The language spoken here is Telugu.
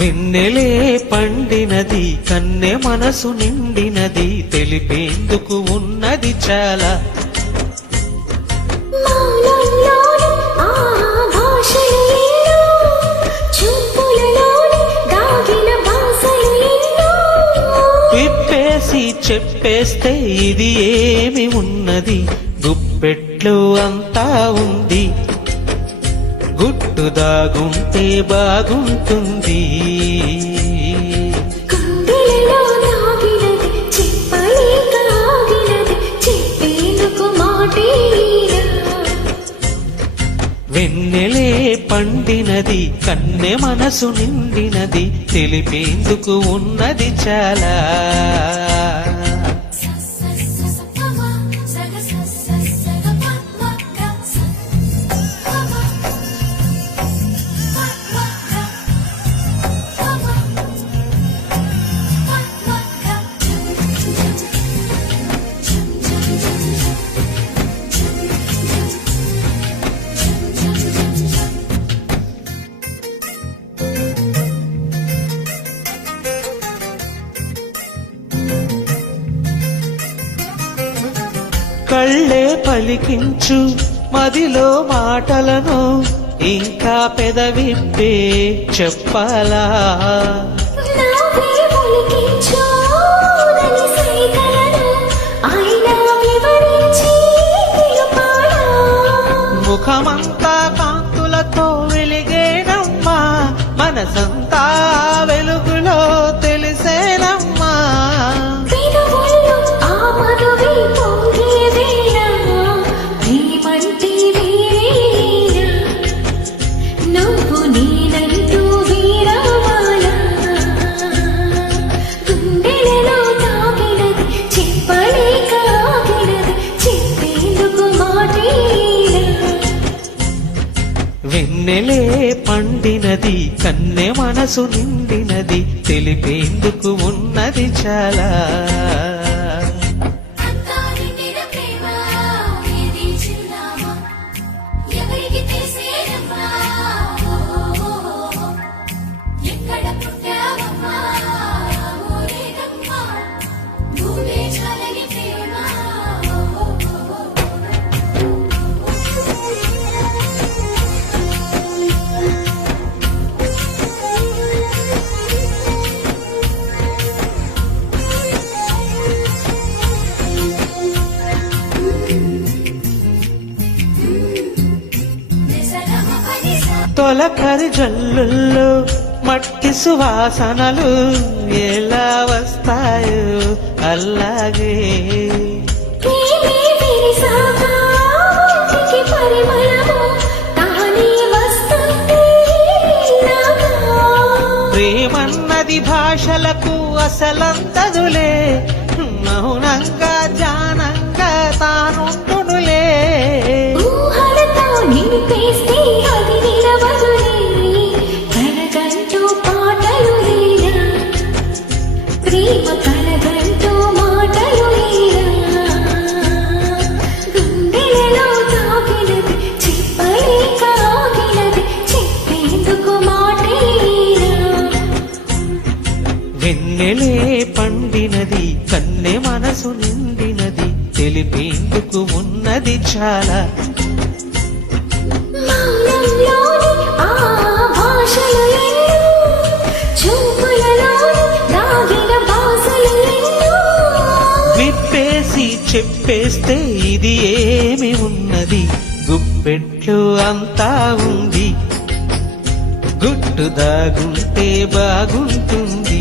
వెన్నెలే పండినది కన్నె మనసు నిండినది తెలిపేందుకు ఉన్నది చాలా. విప్పేసి చెప్పేస్తే ఇది ఏమి ఉన్నది గుప్పెట్లు అంతా ఉంది గుట్టు దాగుంటే బాగుంటుంది. వెన్నెలే పండినది కన్నె మనసు నిండినది తెలిపేందుకు ఉన్నది చాలా. కళ్ళే పలికించు మదిలో మాటలను ఇంకా పెదవిప్పే చెప్పాలా? వెన్నెలే పండినది కన్నె మనసు నిండినది తెలిపేందుకు ఉన్నది చాలా. తొలకరి జల్లుల్లో మట్టి సువాసనలు ఎలా వస్తాయో అలాగే ప్రేమన్నది భాషలకు అసలంతదులే మౌనంగా వెన్నెలే పండినది కన్నె మనసు నిండినది తెలిపేందుకు ఉన్నది చాలా. చెప్పేస్తే ఇది ఏమి ఉన్నది? గుప్పెట్లు అంతా ఉంది. గుట్టు దాగుంటే బాగుంటుంది.